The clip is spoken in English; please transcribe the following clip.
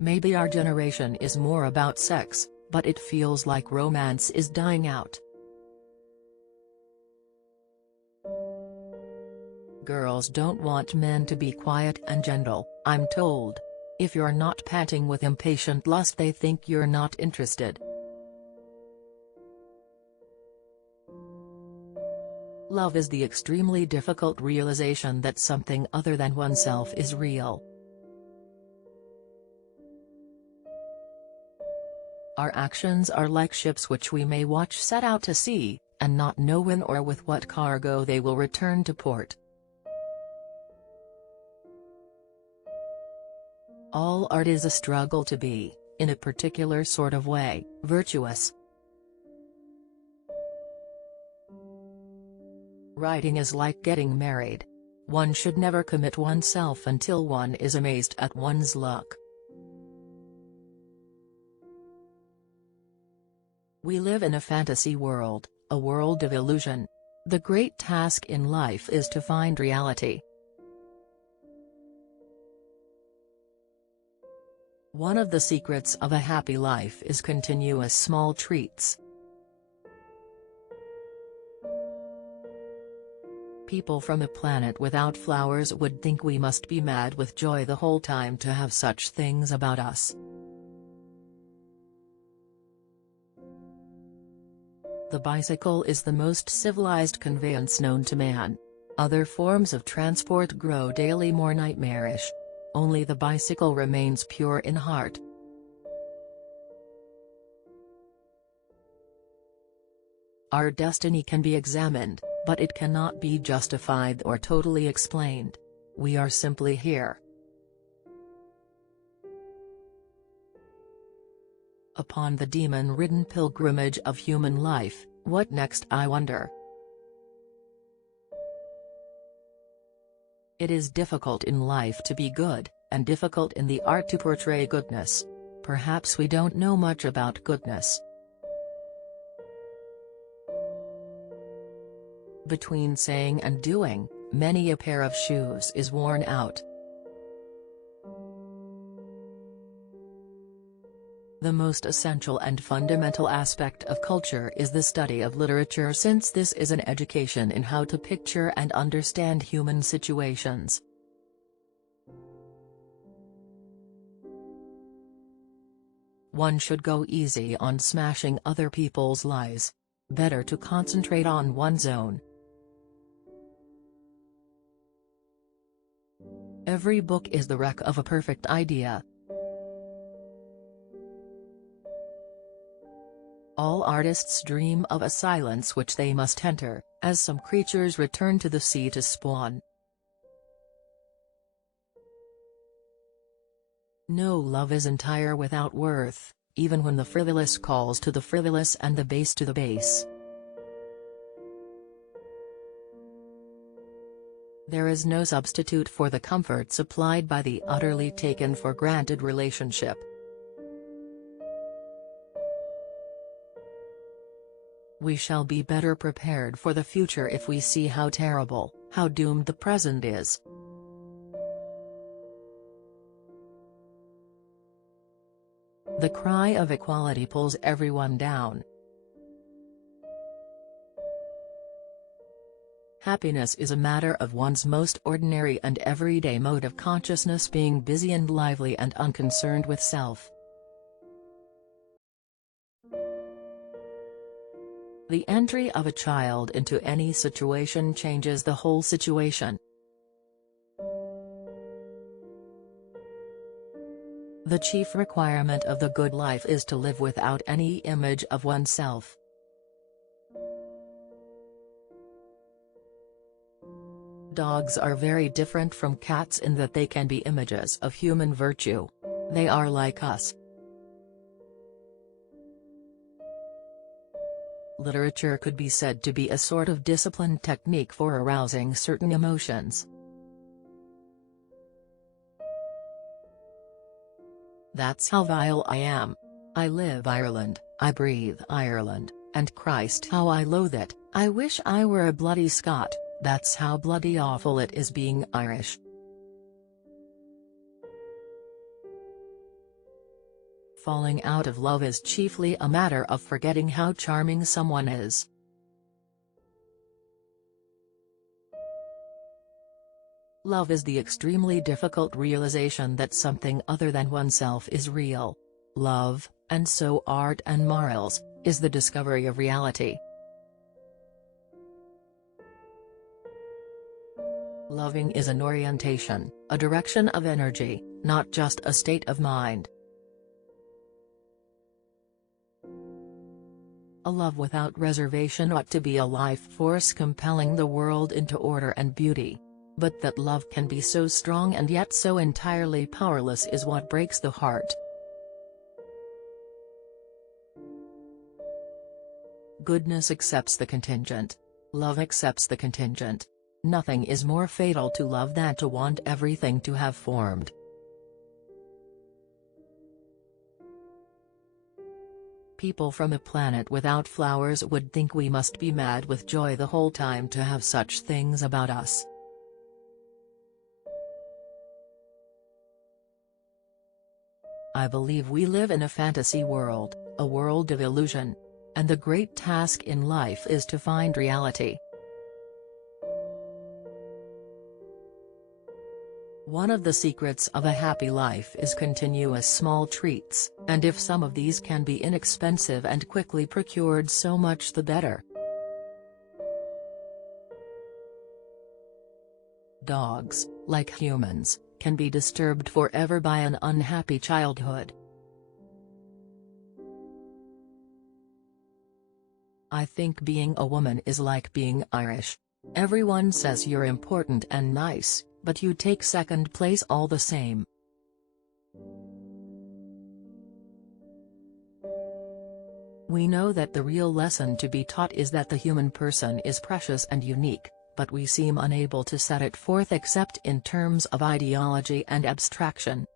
Maybe our generation is more about sex, but it feels like romance is dying out. Girls don't want men to be quiet and gentle, I'm told. If you're not panting with impatient lust, they think you're not interested. Love is the extremely difficult realization that something other than oneself is real. Our actions are like ships which we may watch set out to sea, and not know when or with what cargo they will return to port. All art is a struggle to be, in a particular sort of way, virtuous. Writing is like getting married. One should never commit oneself until one is amazed at one's luck. We live in a fantasy world, a world of illusion. The great task in life is to find reality. One of the secrets of a happy life is continuous small treats. People from a planet without flowers would think we must be mad with joy the whole time to have such things about us. The bicycle is the most civilized conveyance known to man. Other forms of transport grow daily more nightmarish. Only the bicycle remains pure in heart. Our destiny can be examined, but it cannot be justified or totally explained. We are simply here. Upon the demon-ridden pilgrimage of human life, what next, I wonder? It is difficult in life to be good, and difficult in the art to portray goodness. Perhaps we don't know much about goodness. Between saying and doing, many a pair of shoes is worn out. The most essential and fundamental aspect of culture is the study of literature, since this is an education in how to picture and understand human situations. One should go easy on smashing other people's lies. Better to concentrate on one's own. Every book is the wreck of a perfect idea. All artists dream of a silence which they must enter, as some creatures return to the sea to spawn. No love is entire without worth, even when the frivolous calls to the frivolous and the base to the base. There is no substitute for the comfort supplied by the utterly taken for granted relationship. We shall be better prepared for the future if we see how terrible, how doomed the present is. The cry of equality pulls everyone down. Happiness is a matter of one's most ordinary and everyday mode of consciousness, being busy and lively and unconcerned with self. The entry of a child into any situation changes the whole situation. The chief requirement of the good life is to live without any image of oneself. Dogs are very different from cats in that they can be images of human virtue. They are like us. Literature could be said to be a sort of disciplined technique for arousing certain emotions. That's how vile I am. I live Ireland, I breathe Ireland, and Christ how I loathe it. I wish I were a bloody Scot. That's how bloody awful it is being Irish. falling out of love is chiefly a matter of forgetting how charming someone is. Love is the extremely difficult realization that something other than oneself is real. Love, and so art and morals, is the discovery of reality. Loving is an orientation, a direction of energy, not just a state of mind. A love without reservation ought to be a life force compelling the world into order and beauty. But that love can be so strong and yet so entirely powerless is what breaks the heart. Goodness accepts the contingent. Love accepts the contingent. Nothing is more fatal to love than to want everything to have formed. People from a planet without flowers would think we must be mad with joy the whole time to have such things about us. I believe we live in a fantasy world, a world of illusion. And the great task in life is to find reality. One of the secrets of a happy life is continuous small treats, and if some of these can be inexpensive and quickly procured, so much the better. Dogs, like humans, can be disturbed forever by an unhappy childhood. I think being a woman is like being Irish. Everyone says you're important and nice, but you take second place all the same. We know that the real lesson to be taught is that the human person is precious and unique, but we seem unable to set it forth except in terms of ideology and abstraction.